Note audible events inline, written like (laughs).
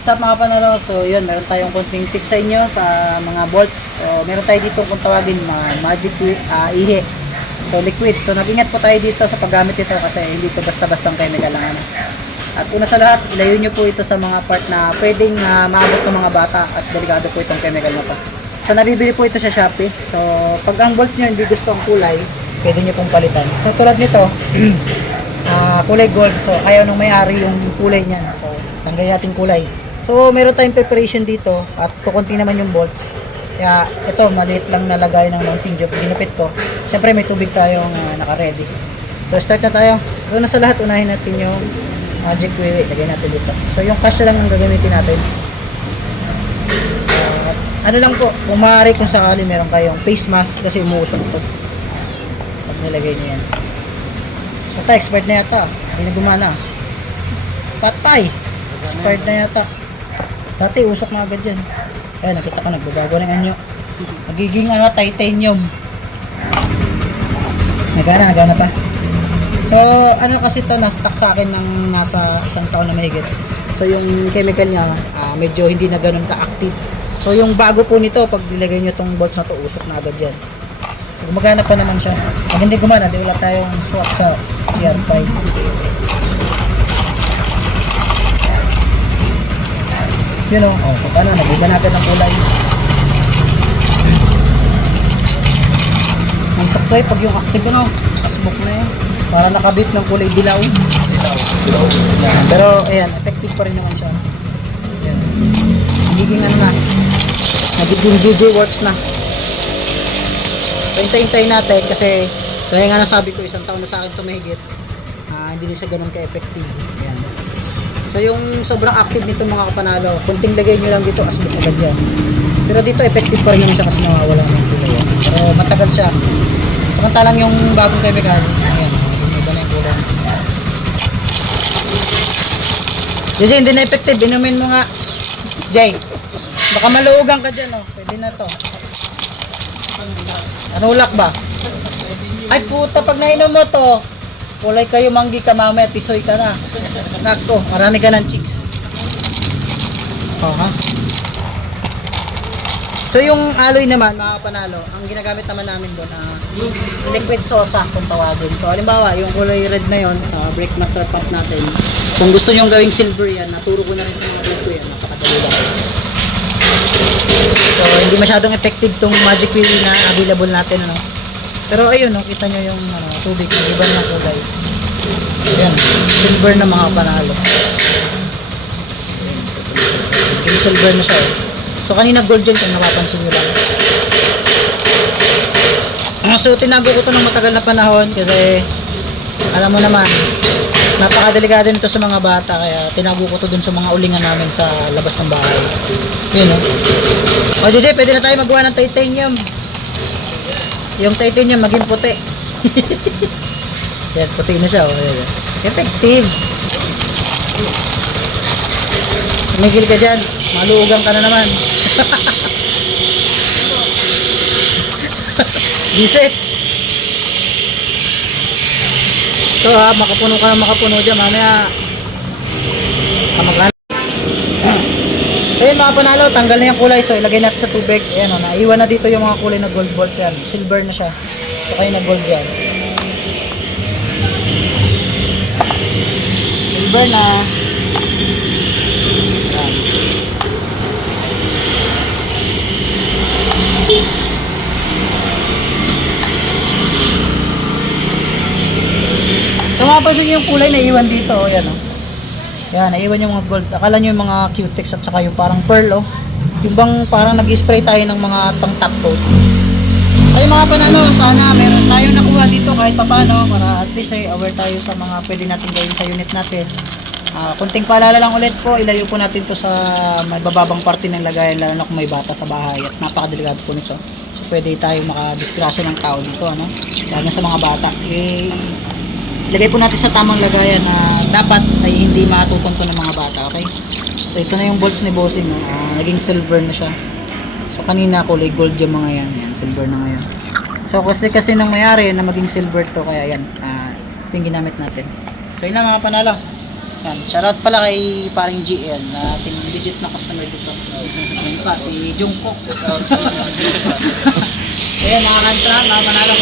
Up mga panalo? So yun, meron tayong konting tip sa inyo sa mga bolts. So meron tayo dito kung tawagin mga magic uh, ihe. So liquid. So nag-ingat po tayo dito sa paggamit ito kasi hindi ito basta-bastang chemical lang ano. At una sa lahat, ilayo nyo po ito sa mga part na pwedeng uh, maabot ng mga bata at delikado po itong chemical na to. So nabibili po ito sa Shopee. So pag ang bolts nyo hindi gusto ang kulay, pwede nyo pong palitan. So tulad nito, (clears throat) ah kulay gold. So ayaw nung may-ari yung kulay niyan. So tanggalin natin kulay. So meron tayong preparation dito at kukunti naman yung bolts. Kaya ito maliit lang nalagay ng mounting job. Ginupit ko. Siyempre may tubig tayong uh, naka-ready. So start na tayo. Una sa lahat unahin natin yung magic wheel. Lagay natin dito. So yung cash lang ang gagamitin natin. Uh, ano lang po, kung maaari kung sakali meron kayong face mask kasi umuusok to. Pag nilagay niyo yan. Patay, expired na yata. Hindi na gumana. Patay! Expired na yata. Dati, usok na agad yan. Ayan, nakita ko, nagbabago ng anyo. Magiging ano, titanium. Nagana, nagana pa. So, ano kasi to na-stuck sa akin ng nasa isang taon na mahigit. So, yung chemical niya, ah, medyo hindi na ganun ka-active. So, yung bago po nito, pag nilagay nyo tong bolts na to, usok na agad yan. Gumagana pa naman siya. Pag hindi gumana, di wala tayong swap sa GR5. Yun o, oh, paano, nagiba natin ang kulay. Ang sakto eh, pag yung active ano, asbok na yan. Para nakabit ng kulay dilaw. Yan. Pero, ayan, effective pa rin naman siya. Ayan. Nagiging ano na, nagiging GG works na. So, hintay-hintay natin kasi, kaya nga nasabi ko, isang taon na sa akin tumihigit. Ah, hindi na siya ganun ka-effective. Ayan. So yung sobrang active nito mga kapanalo, kunting lagay nyo lang dito asbok agad yan. Pero dito effective pa rin yan siya kasi nawawala ng kulay yan. Pero matagal siya. Samantalang yung bagong chemical, ayan, iba na yung kulay. Jay, hindi na effective. Inumin mo nga. Jay, baka maluugan ka dyan, oh. Pwede na to. Anulak ba? Ay puta, pag nainom mo to, kulay kayo manggi ka mamaya, tisoy ka na. Nako, marami ka ng chicks. Oh, ha? So yung alloy naman, mga panalo, ang ginagamit naman namin doon, ah, liquid sosa kung tawagin. So halimbawa, yung kulay red na yon sa brake master pump natin, kung gusto nyo gawing silver yan, naturo ko na rin sa mga vlog ko yan, napakadali lang. So hindi masyadong effective tong magic wheel na available natin, ano. Pero ayun, no, kita nyo yung ano, tubig, iba ng kulay. Ayan, silver na mga panalo. Yung silver na siya eh. So kanina gold yan kung napapansin nyo lang. So tinago ko to ng matagal na panahon kasi alam mo naman, napakadelikado nito sa mga bata kaya tinago ko to dun sa mga ulingan namin sa labas ng bahay. Yun oh. O JJ, pwede na tayo magawa ng titanium. Yung titanium maging puti. (laughs) Yan, puti na siya. Oh. Effective. Tumigil ka dyan. Maluugang ka na naman. (laughs) Bisit. So ha, makapuno ka na makapuno dyan. Mamaya, So yun mga panalo, tanggal na yung kulay. So ilagay natin sa tubig. Ayan o, naiwan na dito yung mga kulay na gold balls yan. Silver na siya. So kayo na gold yan. Silver na. Ayan. So mapapansin niyo yung kulay na iwan dito, oh, yan oh. Yan, naiwan yung mga gold. Akala nyo yung mga cutex at saka yung parang pearl, oh. Yung bang parang nag-spray tayo ng mga pang top coat. Yung mga panalo, sana meron tayong nakuha dito kahit papano para at least ay aware tayo sa mga pwede natin gawin sa unit natin. Ah, kunting paalala lang ulit po, ilayo po natin to sa may bababang parte ng lagayan lalo na kung may bata sa bahay at napakadelikado po nito. So pwede tayong makadisgrasya ng tao dito, ano? Lalo na sa mga bata. Eh, ilagay po natin sa tamang lagayan na dapat ay hindi matutunto ng mga bata, okay? So ito na yung bolts ni Bossing, no? Ah, naging silver na siya. So kanina kulay gold yung mga yan, yan silver na ngayon. So kasi kasi nang mayari na maging silver to kaya yan, ah, ito yung ginamit natin. So yun lang mga panalo. Yan, shoutout pala kay paring GL na ating legit na customer dito. Yan pa, si Jungkook. (laughs) Ayan, nakakantra, nakakanalo.